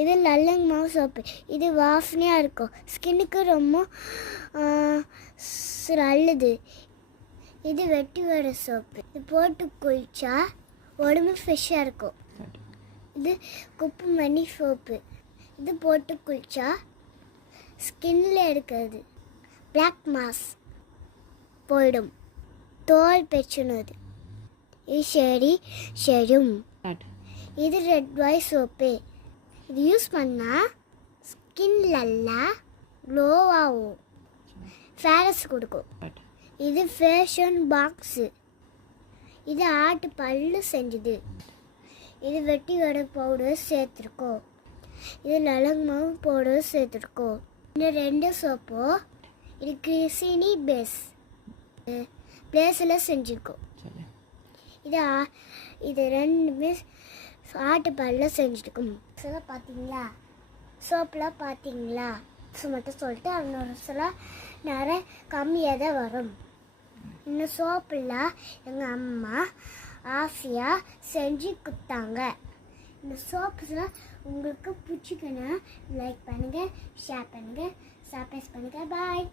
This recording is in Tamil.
இது லல்லங் மாவு சோப்பு. இது வாசனையாக இருக்கும், ஸ்கின்னுக்கு ரொம்ப நல்லது. இது வெட்டி வர சோப்பு. இது போட்டு குளிச்சா உடம்பு ஃப்ரெஷ்ஷாக இருக்கும். இது குப்பு மணி சோப்பு. இது போட்டு குளிச்சா ஸ்கின்ல இருக்கிறது பிளாக் மாஸ் போயிடும், தோல் பிரச்சனை. இது செடும். இது ரெட் வாய் சோப்பு. இது யூஸ் பண்ணால் ஸ்கின்லெல்லாம் க்ளோவாகும், ஃபேரஸ் கொடுக்கும். இது ஃபேஷன் பாக்ஸு. இது ஆட்டு பல்லு செஞ்சது. இது வெட்டி வடை பவுடர் சேர்த்துருக்கோம். இது லலங் மாவு பவுடர் சேர்த்துருக்கோம். இந்த 2 சோப்பும் இது கிரிசினி பிளேஸில் செஞ்சுருக்கோம். இது 2மே ஆட்டு பல்லில் செஞ்சுருக்கோம். பார்த்தீங்களா, சோப்பெலாம் பார்த்தீங்களா மட்டும் சொல்லிட்டு இன்னொரு சில நிறைய கம்மியாக தான் வரும். இந்த சோப்பெல்லாம் எங்கள் அம்மா ஆசையாக செஞ்சு கொடுத்தாங்க. இந்த சோப்புலாம் உங்களுக்கு பிடிச்சிக்கன்னா லைக் பண்ணுங்கள், ஷேர் பண்ணுங்கள், சப்ஸ்கிரைப் பண்ணுங்கள். பாய்.